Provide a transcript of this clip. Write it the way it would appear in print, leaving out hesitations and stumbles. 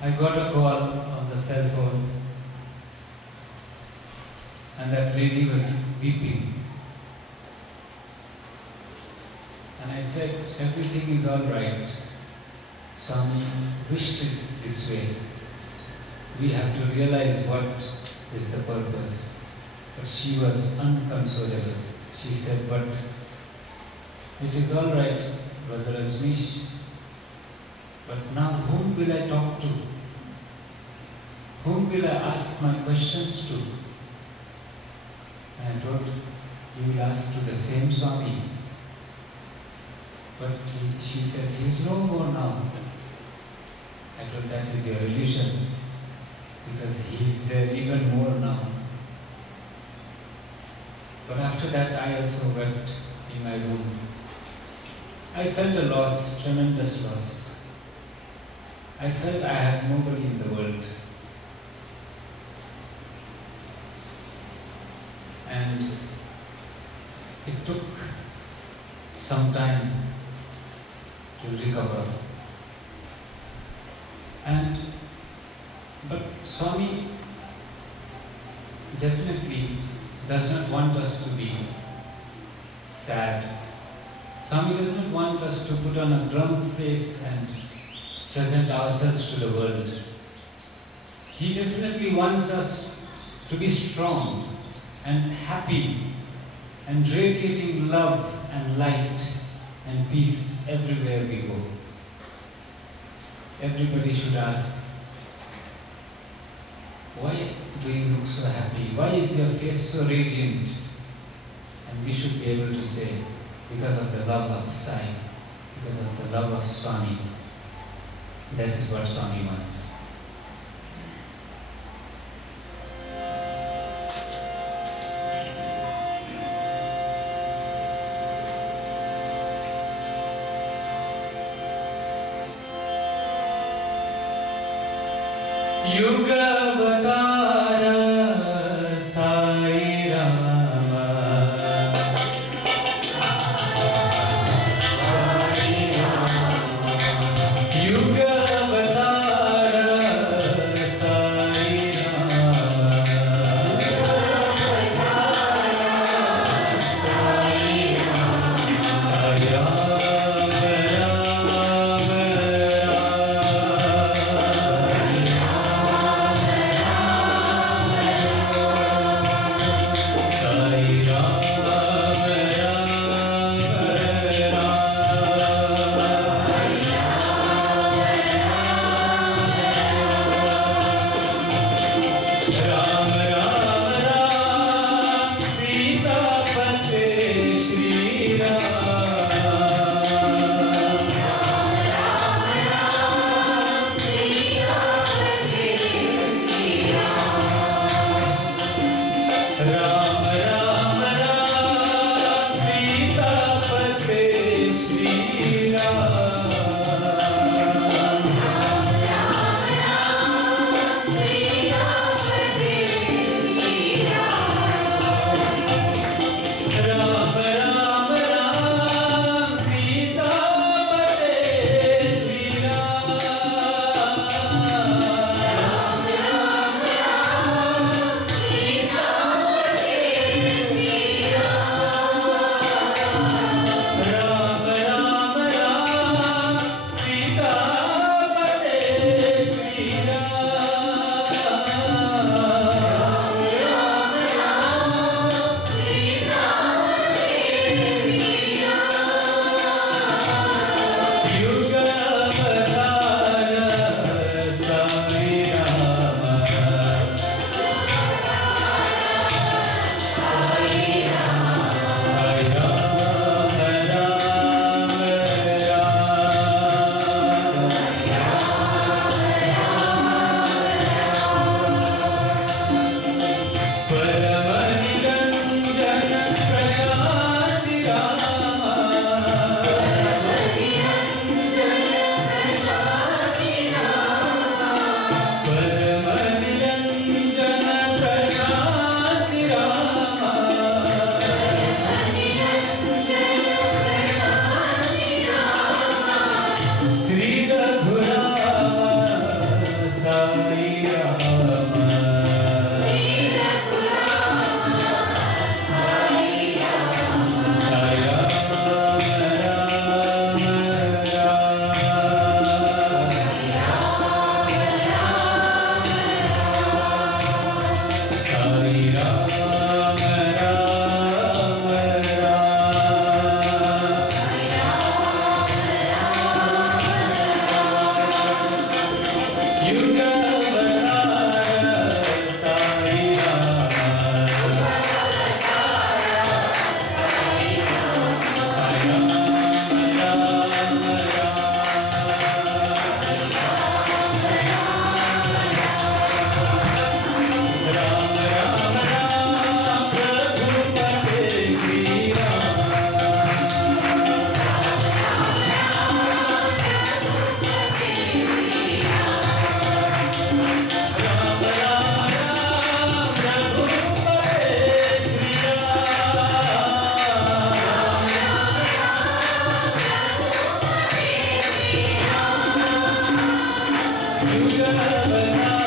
I got a call on the cell phone, and that lady was weeping. And I said, everything is all right. Swami wished it this way. We have to realize what is the purpose. But she was unconsolable. She said, but it is all right, Brother Rajneesh. But now whom will I talk to? Whom will I ask my questions to? And I told, you will ask to the same Swami. But she said, he is no more now. I told, that is your illusion, because he is there even more now. But after that, I also wept in my room. I felt a loss, tremendous loss. I felt I had nobody in the world. And it took some time to recover. But Swami definitely does not want us to be sad. Swami does not want us to put on a glum face and present ourselves to the world. He definitely wants us to be strong and happy and radiating love and light and peace everywhere we go. Everybody should ask, why do you look so happy? Why is your face so radiant? And we should be able to say, because of the love of Sai, because of the love of Swami. That is what Swami wants. Yugavatara Sai Rama, Sai Rama. Yugavatara Sai Rama, Sai Rama. Sai Rama, Rama, You never know.